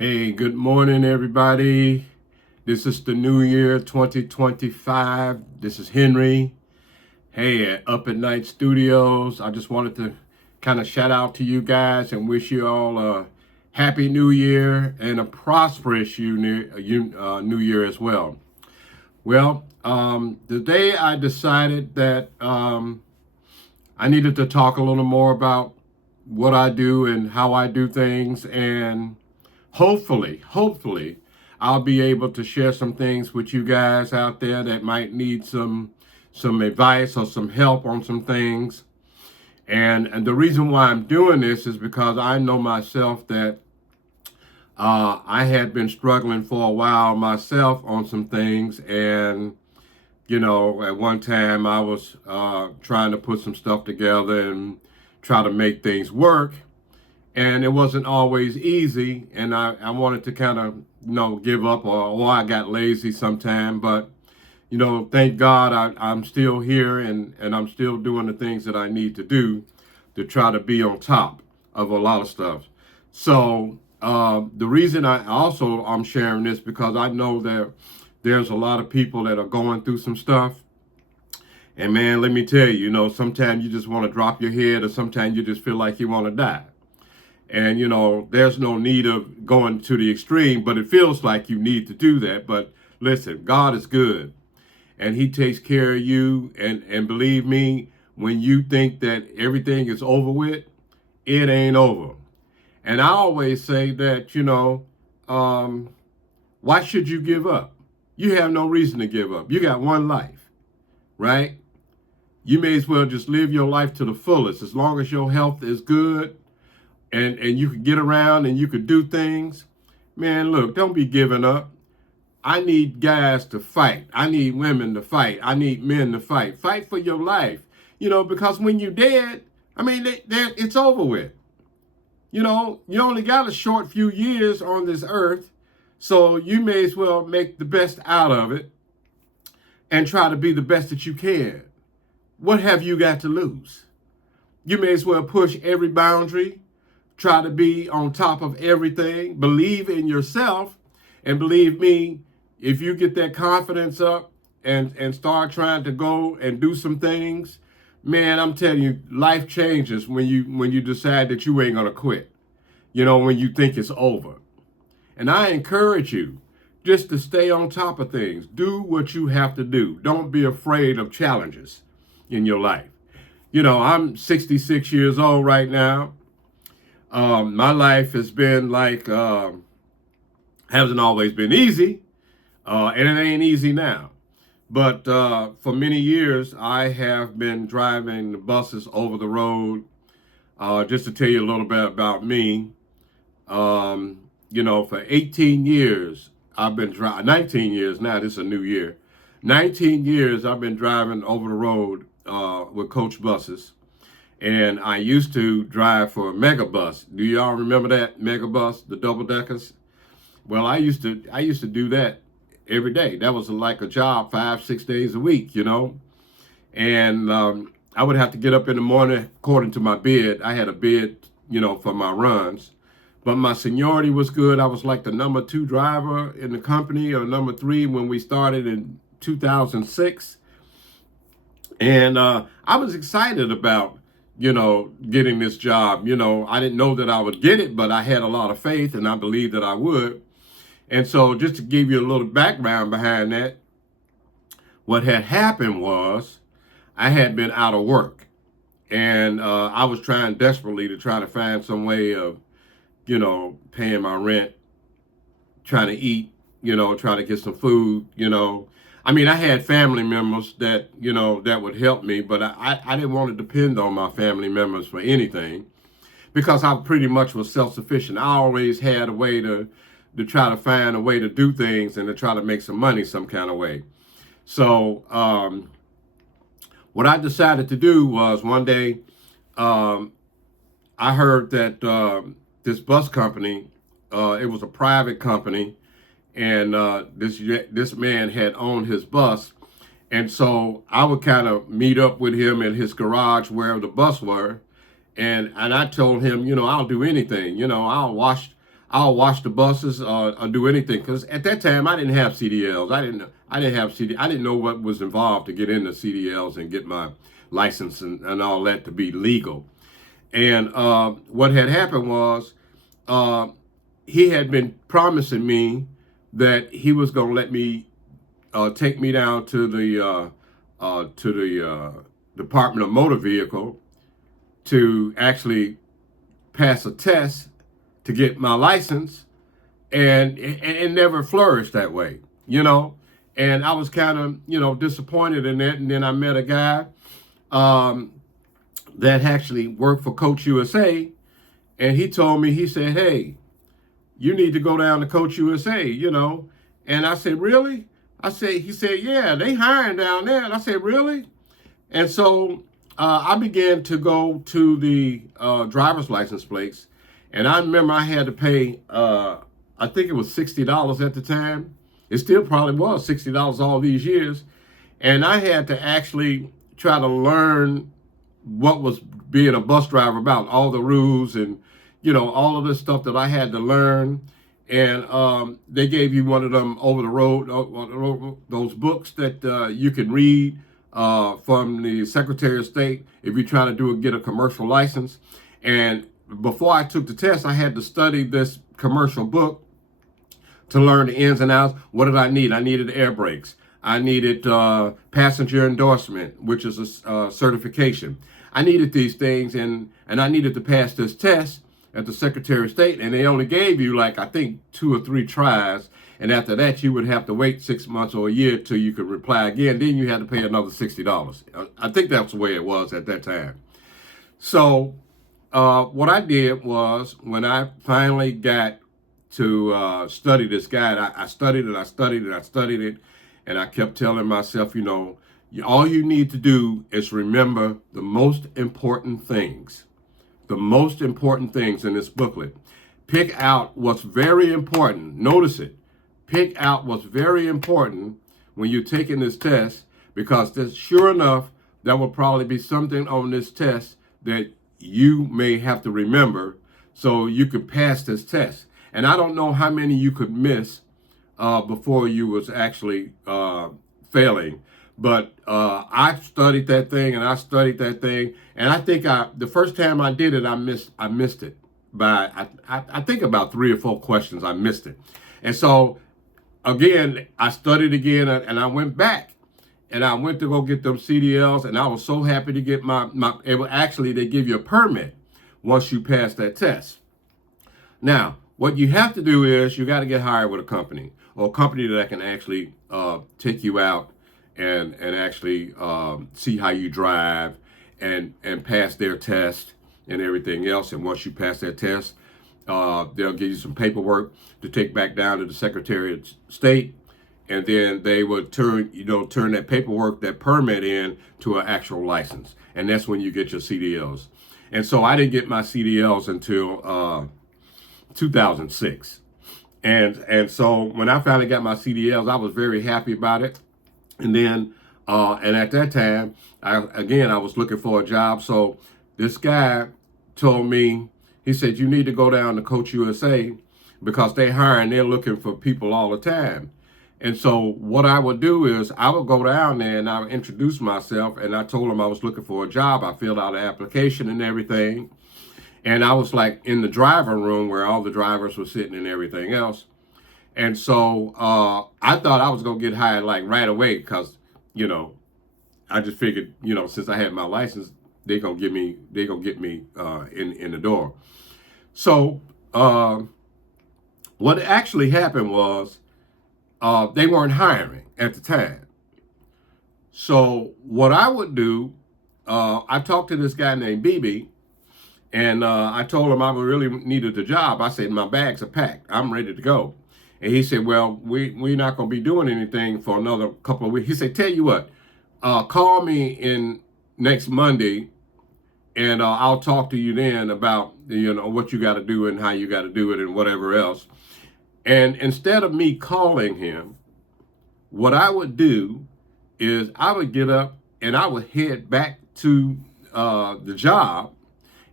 Hey, good morning, everybody. This is the new year 2025. This is Henry. Hey, at Up at Night Studios. I just wanted to kind of shout out to you guys and wish you all a happy new year and a prosperous new year as well. Well, today I decided that I needed to talk a little more about what I do and how I do things, and hopefully, I'll be able to share some things with you guys out there that might need some advice or some help on some things. And the reason why I'm doing this is because I know myself that I had been struggling for a while myself on some things, and at one time I was trying to put some stuff together and try to make things work, and it wasn't always easy, and I wanted to kind of give up, or I got lazy sometime, but thank God I'm still here, and I'm still doing the things that I need to do to try to be on top of a lot of stuff. So the reason I'm sharing this, because I know that there's a lot of people that are going through some stuff, and man, let me tell you, sometimes you just want to drop your head, or sometimes you just feel like you want to die. And, there's no need of going to the extreme, but it feels like you need to do that. But listen, God is good, and he takes care of you. And believe me, when you think that everything is over with, it ain't over. And I always say that, why should you give up? You have no reason to give up. You got one life, right? You may as well just live your life to the fullest. As long as your health is good, and you could get around and you could do things, man, look, don't be giving up. I need guys to fight. I need women to fight. I need men to fight. Fight for your life. Because when you're dead, I mean, it's over with. You only got a short few years on this earth, so you may as well make the best out of it and try to be the best that you can. What have you got to lose? You may as well push every boundary. Try to be on top of everything. Believe in yourself. And believe me, if you get that confidence up and start trying to go and do some things, man, I'm telling you, life changes when you decide that you ain't gonna quit. When you think it's over. And I encourage you just to stay on top of things. Do what you have to do. Don't be afraid of challenges in your life. I'm 66 years old right now. My life has been hasn't always been easy, and it ain't easy now. But for many years, I have been driving the buses over the road. Just to tell you a little bit about me, for 18 years, I've been driving, 19 years now, this is a new year. 19 years I've been driving over the road with coach buses. And I used to drive for a megabus. Do y'all remember that megabus, the double deckers? Well, I used to do that every day. That was like a job, 5-6 days a week, And I would have to get up in the morning according to my bid. I had a bid, for my runs. But my seniority was good. I was like the number 2 driver in the company, or number 3 when we started in 2006. And I was excited about getting this job. I didn't know that I would get it, but I had a lot of faith, and I believed that I would. And so just to give you a little background behind that, what had happened was I had been out of work, and I was trying desperately to find some way of, paying my rent, trying to eat, trying to get some food, I mean, I had family members that, that would help me, but I didn't want to depend on my family members for anything, because I pretty much was self-sufficient. I always had a way to try to find a way to do things and to try to make some money some kind of way. So what I decided to do was, one day I heard that this bus company, it was a private company, and this man had owned his bus, and so I would kind of meet up with him in his garage where the bus were, and I told him, I'll do anything, I'll wash the buses or do anything, because at that time I didn't have CDLs. I didn't have CD. I didn't know what was involved to get into CDLs and get my license and all that to be legal. And what had happened was uh, he had been promising me that he was going to let me take me down to the Department of Motor Vehicle to actually pass a test to get my license, and it never flourished that way, you know. And I was kind of, disappointed in that. And then I met a guy um, that actually worked for Coach USA, and he told me, he said, "Hey, you need to go down to Coach USA, you know." And I said, "Really?" He said, "Yeah, they hiring down there." And I said, "Really?" And so I began to go to the driver's license place, and I remember I had to pay, I think it was $60 at the time. It still probably was $60 all these years. And I had to actually try to learn what was being a bus driver about, all the rules and, all of this stuff that I had to learn. And they gave you one of them over the road, those books that you can read from the Secretary of State if you're trying to get a commercial license. And before I took the test, I had to study this commercial book to learn the ins and outs. What did I need? I needed air brakes. I needed passenger endorsement, which is a certification. I needed these things, and I needed to pass this test at the Secretary of State, and they only gave you, like, I think 2 or 3 tries, and after that you would have to wait 6 months or a year till you could reply again. Then you had to pay another $60. I think that's the way it was at that time. So what I did was, when I finally got to study this guide, I studied it, I studied it, I studied it, and I kept telling myself, all you need to do is remember the most important things. The most important things in this booklet. Pick out what's very important. Notice it. Pick out what's very important when you're taking this test, because sure enough, there will probably be something on this test that you may have to remember so you could pass this test. And I don't know how many you could miss before you was actually failing. But I studied that thing, and I studied that thing, and I think the first time I did it, I missed it by I think about 3 or 4 questions. I missed it, and so again I studied again, and I went back, and I went to go get them CDLs, and I was so happy to get my actually they give you a permit once you pass that test. Now, what you have to do is you got to get hired with a company, or a company that can actually take you out and actually see how you drive and pass their test and everything else. And once you pass that test, they'll give you some paperwork to take back down to the Secretary of State, and then they would turn that paperwork, that permit, in to an actual license, and that's when you get your CDLs. And so I didn't get my CDLs until 2006. And so when I finally got my CDLs, I was very happy about it. And then, and at that time, I was looking for a job. So this guy told me, he said, "You need to go down to Coach USA because they're looking for people all the time." And so what I would do is I would go down there and I would introduce myself, and I told them I was looking for a job. I filled out an application and everything. And I was like in the driver room where all the drivers were sitting and everything else. And so I thought I was going to get hired like right away, because, I just figured, since I had my license, they're going to get me in the door. So what actually happened was they weren't hiring at the time. So what I would do, I talked to this guy named BB, and I told him I really needed the job. I said, "My bags are packed. I'm ready to go." And he said, "Well, we're not going to be doing anything for another couple of weeks." He said, "Tell you what, call me in next Monday, and I'll talk to you then about what you got to do and how you got to do it and whatever else." And instead of me calling him, what I would do is I would get up and I would head back to the job,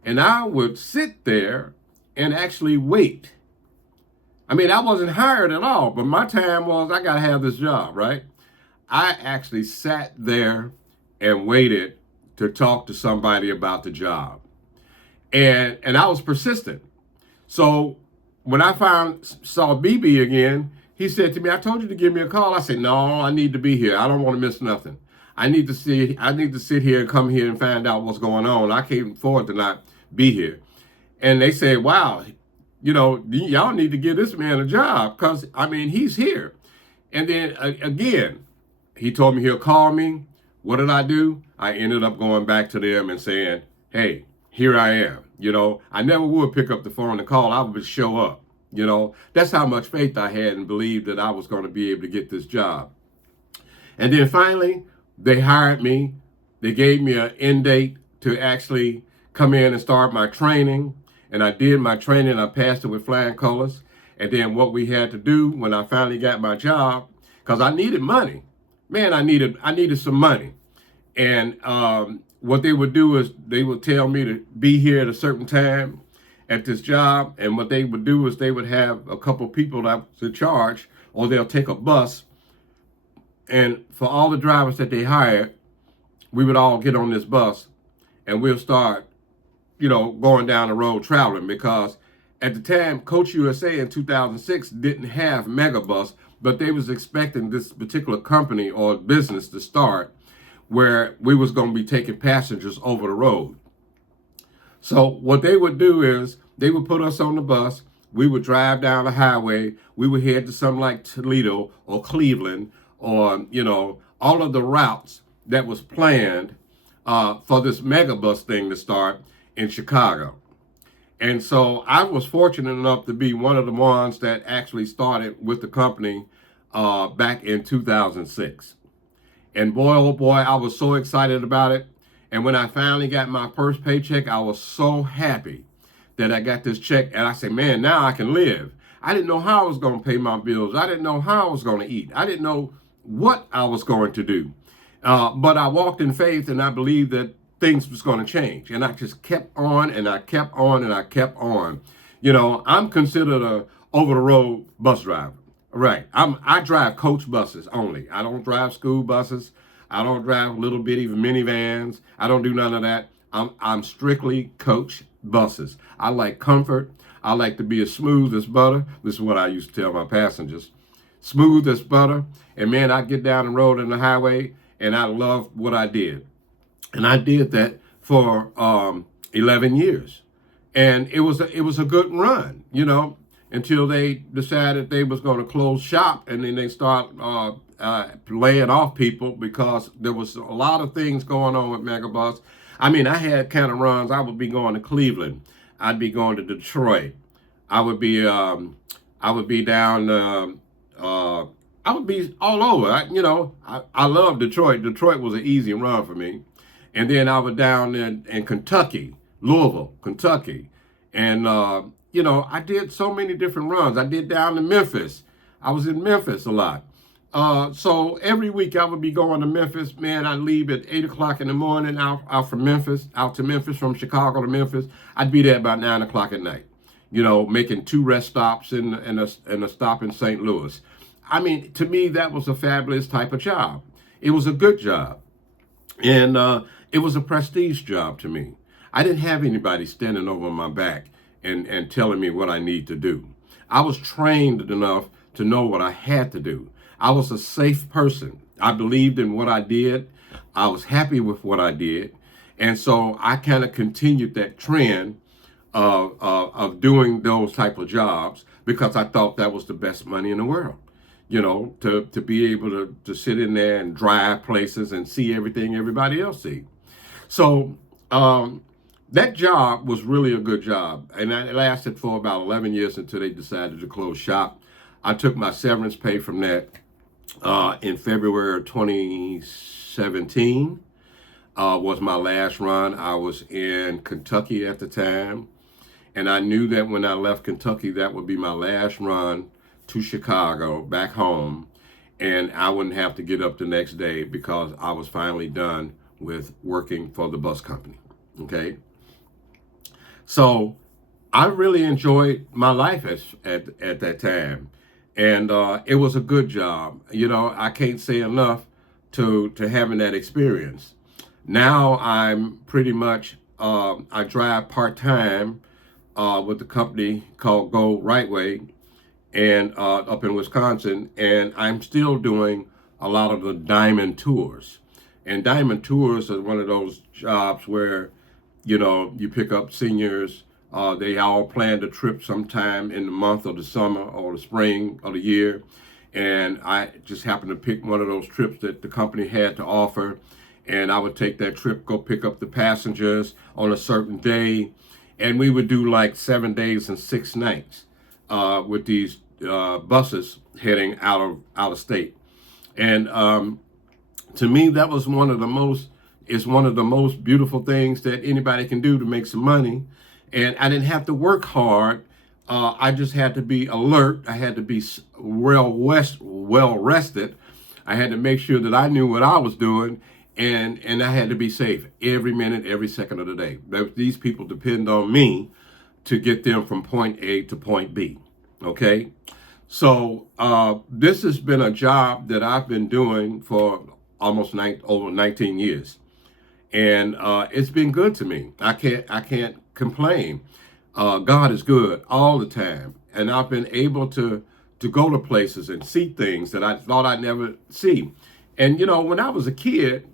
and I would sit there and actually wait I mean, I wasn't hired at all, but my time was I got to have this job, right? I actually sat there and waited to talk to somebody about the job. And I was persistent. So when I saw BB again, he said to me, "I told you to give me a call." I said, "No, I need to be here. I don't want to miss nothing. I need to sit here and come here and find out what's going on. I can't afford to not be here." And they said, "Wow, y'all need to give this man a job because I mean he's here." And then again, he told me he'll call me. What did I do? I ended up going back to them and saying, "Hey, here I am." I never would pick up the phone and call. I would just show up. That's how much faith I had and believed that I was going to be able to get this job. And then finally, they hired me. They gave me an end date to actually come in and start my training. And I did my training. I passed it with flying colors. And then what we had to do when I finally got my job, because I needed money. Man, I needed some money. And what they would do is they would tell me to be here at a certain time at this job. And what they would do is they would have a couple people that was in charge, or they'll take a bus. And for all the drivers that they hired, we would all get on this bus and we'll start, going down the road traveling, because at the time, Coach USA in 2006 didn't have Megabus, but they was expecting this particular company or business to start where we was going to be taking passengers over the road. So what they would do is they would put us on the bus. We would drive down the highway. We would head to something like Toledo or Cleveland or, all of the routes that was planned for this Megabus thing to start in Chicago. And so I was fortunate enough to be one of the ones that actually started with the company back in 2006. And boy, oh boy, I was so excited about it. And when I finally got my first paycheck, I was so happy that I got this check. And I said, man, now I can live. I didn't know how I was going to pay my bills. I didn't know how I was going to eat. I didn't know what I was going to do. But I walked in faith and I believed that things was going to change. And I just kept on and I kept on and I kept on. I'm considered a over-the-road bus driver. Right. I drive coach buses only. I don't drive school buses. I don't drive little bitty minivans. I don't do none of that. I'm strictly coach buses. I like comfort. I like to be as smooth as butter. This is what I used to tell my passengers. Smooth as butter. And man, I get down the road in the highway and I love what I did. And I did that for 11 years. And it was a good run, until they decided they was going to close shop, and then they start laying off people because there was a lot of things going on with Megabus. I mean, I had kind of runs. I would be going to Cleveland. I'd be going to Detroit. I would be down. I would be all over. I love Detroit. Detroit was an easy run for me. And then I was down in Kentucky, Louisville, Kentucky. And, I did so many different runs. I did down to Memphis. I was in Memphis a lot. So every week I would be going to Memphis. Man, I'd leave at 8 o'clock in the morning out to Memphis, from Chicago to Memphis. I'd be there about 9 o'clock at night, making 2 rest stops and a stop in St. Louis. I mean, to me, that was a fabulous type of job. It was a good job. And it was a prestige job to me. I didn't have anybody standing over my back and telling me what I need to do. I was trained enough to know what I had to do. I was a safe person. I believed in what I did. I was happy with what I did. And so I kind of continued that trend of doing those type of jobs because I thought that was the best money in the world. To be able to sit in there and drive places and see everything everybody else see. So that job was really a good job. And it lasted for about 11 years until they decided to close shop. I took my severance pay from that in February of 2017. Was my last run. I was in Kentucky at the time. And I knew that when I left Kentucky, that would be my last run to Chicago, back home, and I wouldn't have to get up the next day because I was finally done with working for the bus company. Okay. So I really enjoyed my life at that time, and it was a good job. You know, I can't say enough to having that experience. Now I'm pretty much I drive part time with the company called Go Right Way, and up in Wisconsin, and I'm still doing a lot of the diamond tours. And diamond tours are one of those jobs where, you know, you pick up seniors. They all planned a trip sometime in the month of the summer or the spring of the year. And I just happened to pick one of those trips that the company had to offer. And I would take that trip, go pick up the passengers on a certain day. And we would do like 7 days and 6 nights with these buses heading out of state. And to me, that was one of the most beautiful things that anybody can do to make some money. And I didn't have to work hard. I just had to be alert. I had to be well rested. I had to make sure that I knew what I was doing, and I had to be safe every minute, every second of the day. These people depend on me to get them from point A to point B. Okay, so this has been a job that I've been doing for almost over 19 years, and it's been good to me. I can't complain. God is good all the time, and I've been able to go to places and see things that I thought I'd never see. And you know, when I was a kid,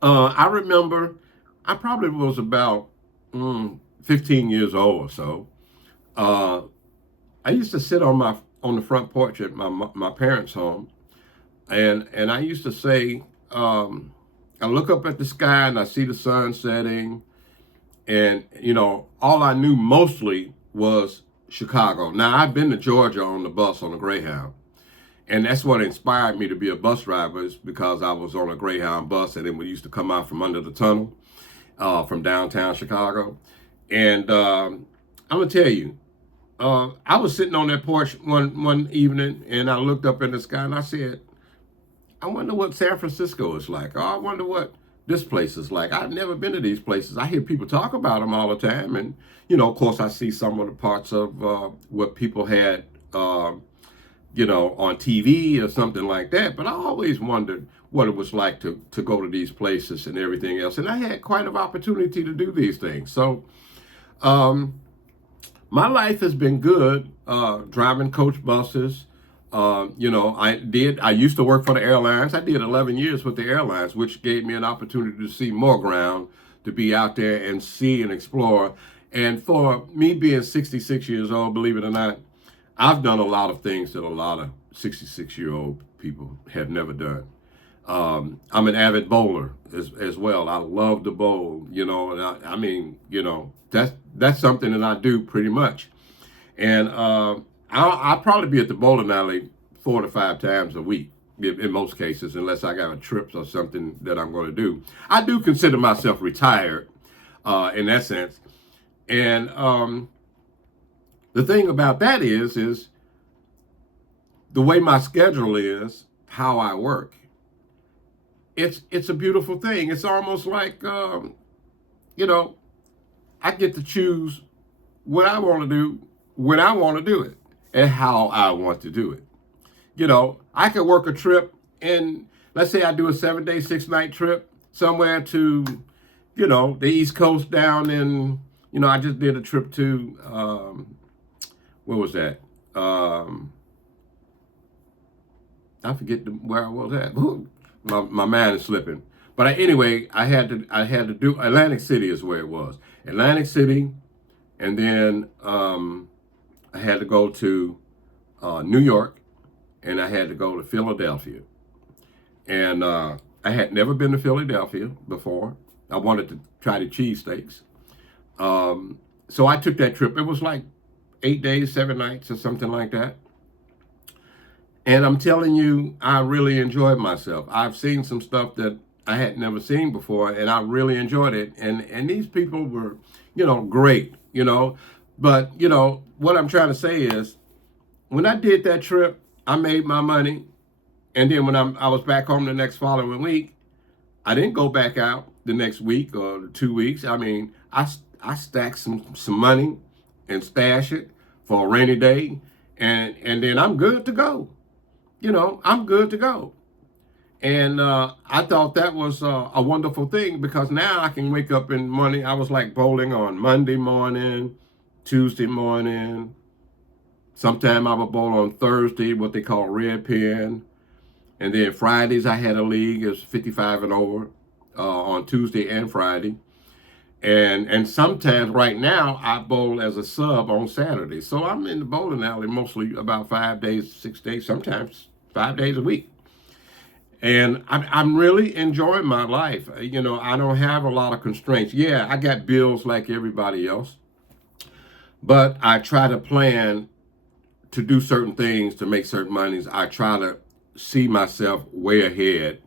I remember I probably was about 15 years old or so. Uh, I used to sit on the front porch at my parents' home, and I used to say, I look up at the sky and I see the sun setting, and you know, all I knew mostly was Chicago. Now I've been to Georgia on the bus on a Greyhound, and that's what inspired me to be a bus driver, is because I was on a Greyhound bus, and then we used to come out from under the tunnel from downtown Chicago. And I'm gonna tell you, I was sitting on that porch one evening, and I looked up in the sky, and I said, I wonder what San Francisco is like. Oh, I wonder what this place is like. I've never been to these places. I hear people talk about them all the time, and you know, of course, I see some of the parts of what people had, you know, on TV or something like that. But I always wondered what it was like to go to these places and everything else. And I had quite an opportunity to do these things. So um, my life has been good, driving coach buses. You know, I used to work for the airlines. I did 11 years with the airlines, which gave me an opportunity to see more ground, to be out there and see and explore. And for me being 66 years old, believe it or not, I've done a lot of things that a lot of 66-year-old people have never done. I'm an avid bowler as well. I love to bowl, you know, and I mean, you know, that's something that I do pretty much. And I'll probably be at the bowling alley 4 to 5 times a week in most cases, unless I got a trip or something that I'm going to do. I do consider myself retired in that sense. And the thing about that is the way my schedule is, how I work. It's a beautiful thing. It's almost like you know, I get to choose what I want to do, when I want to do it, and how I want to do it. You know, I could work a trip, and let's say I do a 7 day, 6 night trip somewhere to, you know, the East Coast down in, you know, I just did a trip to, where was that? I forget where I was at. My mind is slipping. But anyway, I had to do Atlantic City is where it was. Atlantic City, and then I had to go to New York, and I had to go to Philadelphia. And I had never been to Philadelphia before. I wanted to try the cheesesteaks. So I took that trip. It was like 8 days, 7 nights, or something like that. And I'm telling you, I really enjoyed myself. I've seen some stuff that I had never seen before, and I really enjoyed it. And these people were, you know, great, you know. But, you know, what I'm trying to say is, when I did that trip, I made my money. And then when I was back home the next following week, I didn't go back out the next week or 2 weeks. I mean, I stacked some money, and stash it for a rainy day, and then I'm good to go. I'm good to go. And I thought that was a wonderful thing, because now I can wake up in the morning. I was like bowling on Monday morning, Tuesday morning. Sometime I would bowl on Thursday, what they call red pen. And then Fridays I had a league, is 55 and over, on Tuesday and Friday. And sometimes right now I bowl as a sub on Saturday. So I'm in the bowling alley mostly about 5 days, 6 days, sometimes 5 days a week. And I'm really enjoying my life. I don't have a lot of constraints. Yeah, I got bills like everybody else, but I try to plan to do certain things, to make certain monies. I try to see myself way ahead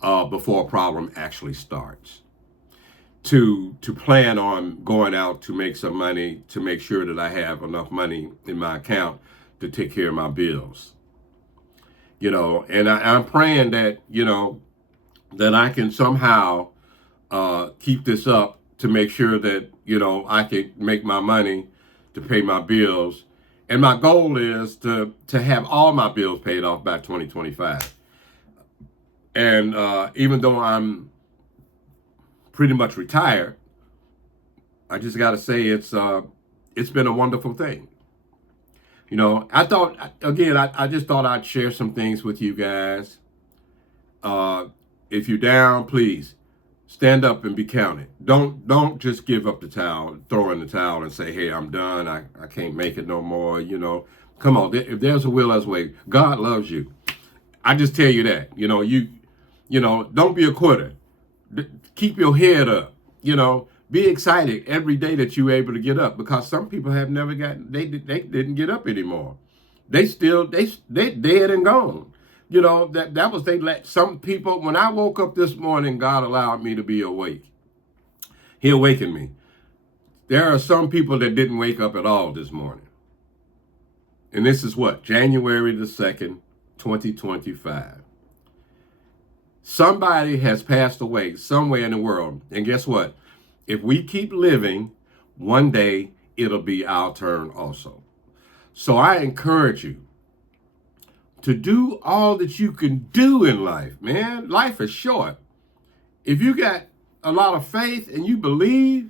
before a problem actually starts. To plan on going out to make some money, to make sure that I have enough money in my account to take care of my bills. And I'm praying that, that I can somehow keep this up to make sure that, I can make my money to pay my bills. And my goal is to have all my bills paid off by 2025. And even though I'm pretty much retired, I just got to say it's been a wonderful thing. I thought, again, I just thought I'd share some things with you guys. If you're down, please stand up and be counted. Don't just give up the towel, throw in the towel and say, hey, I'm done. I can't make it no more. Come on. If there's a will, there's a way. God loves you. I just tell you that. Don't be a quitter. Keep your head up. Be excited every day that you're able to get up, because some people have never gotten, they didn't get up anymore. They dead and gone. That was some people. When I woke up this morning, God allowed me to be awake. He awakened me. There are some people that didn't wake up at all this morning. And this is what? January the 2nd, 2025. Somebody has passed away somewhere in the world. And guess what? If we keep living, one day it'll be our turn also. So I encourage you to do all that you can do in life, man. Life is short. If you got a lot of faith and you believe,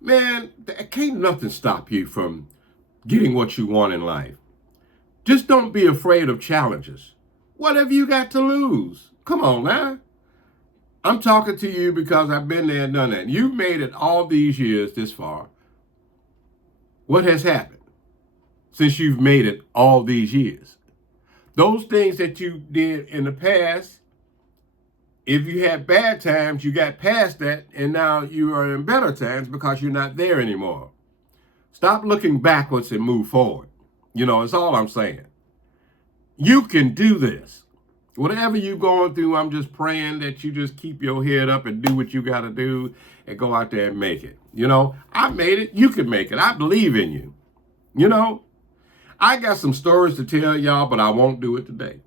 man, can't nothing stop you from getting what you want in life. Just don't be afraid of challenges. What have you got to lose? Come on, man. I'm talking to you because I've been there and done that. You've made it all these years this far. What has happened since you've made it all these years? Those things that you did in the past, if you had bad times, you got past that, and now you are in better times because you're not there anymore. Stop looking backwards and move forward. It's all I'm saying. You can do this. Whatever you're going through, I'm just praying that you just keep your head up and do what you got to do and go out there and make it. I made it. You can make it. I believe in you. I got some stories to tell y'all, but I won't do it today.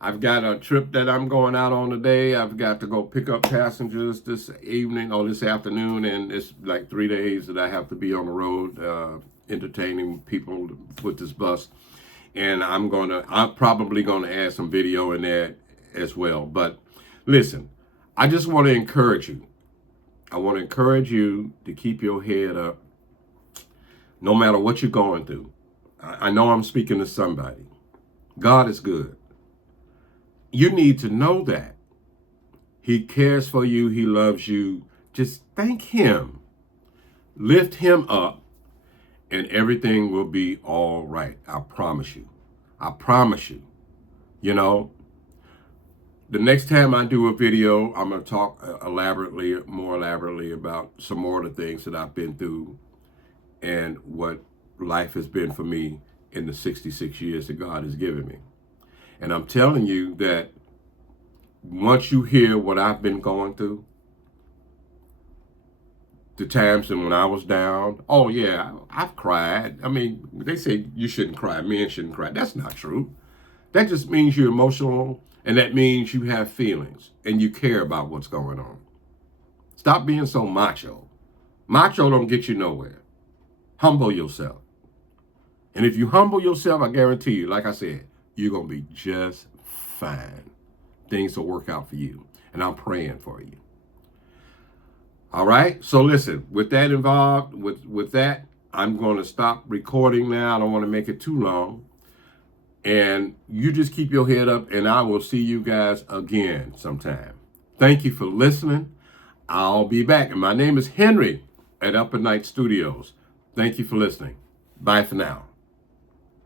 I've got a trip that I'm going out on today. I've got to go pick up passengers this evening or this afternoon, and it's like 3 days that I have to be on the road entertaining people with this bus. And I'm probably gonna add some video in there as well. But listen, I just want to encourage you. I want to encourage you to keep your head up no matter what you're going through. I know I'm speaking to somebody. God is good. You need to know that. He cares for you. He loves you. Just thank him. Lift him up. And everything will be all right. I promise you. I promise you. The next time I do a video, I'm going to talk more elaborately about some more of the things that I've been through and what life has been for me in the 66 years that God has given me. And I'm telling you that once you hear what I've been going through, the times when I was down, oh yeah, I've cried. I mean, they say you shouldn't cry, men shouldn't cry. That's not true. That just means you're emotional, and that means you have feelings and you care about what's going on. Stop being so macho. Macho don't get you nowhere. Humble yourself. And if you humble yourself, I guarantee you, like I said, you're going to be just fine. Things will work out for you. And I'm praying for you. All right. So listen, with that involved, with that, I'm going to stop recording now. I don't want to make it too long. And you just keep your head up, and I will see you guys again sometime. Thank you for listening. I'll be back. And my name is Henry at Up at Night Studios. Thank you for listening. Bye for now.